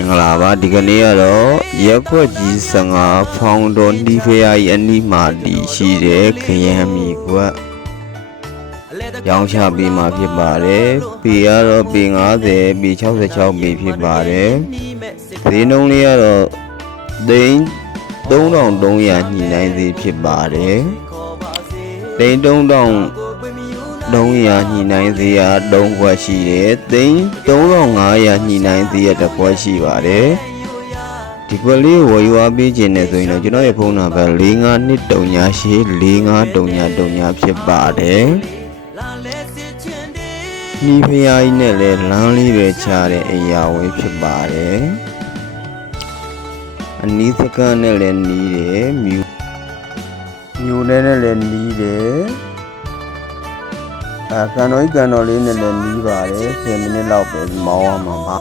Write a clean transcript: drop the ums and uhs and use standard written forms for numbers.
င်္ဂလာပါဒီကနေ့ကတော့ရက်ွက်ကြီး15ဖောင်တော်နှီးဖျားကြီးအနီးမှာတည်ရှိတဲ့ခရမ်းမီကွက်ရောင်းချပေးမှာဖြစ်ပါတယ်ပေကတော့ပေ50ပေ66ပေဖြစ်ပါတယ်ဈေးနှုန်းလေးကတော့သိန်း3300ညှိနှိုင်းဈေးဖြစ်ပါတယ်သိန်း3300ညှိနှိုင်းဈေးက3ခွက်ရှိတယ်သိန်း3500ညှိနှိုင်းဈေးက1ခွက်ရှိပါတယ်ဒီကွက်လေးဝယ်ယူအားပေးခြင်းနဲ့ဆိုရင်တော့ကျွန်တော်ရဲ့ဖုန်းနံပါတ်4523453939ဖြစ်ပါတယ်နှီးဖျားကြီးနဲ့လည်းလမ်းလေးပဲချတဲ့အိမ်ယာဝယ်ဖြစ်ပါတယ်အနီးစကန်းနဲ့လည်းနီးတယ်မြို့နဲ့လည်းနီးတယ်ကန်တော်လေးနဲ့လည်းနီးပါတယ်10မိနစ်လောက်ပဲမောင်းအောင်ပါ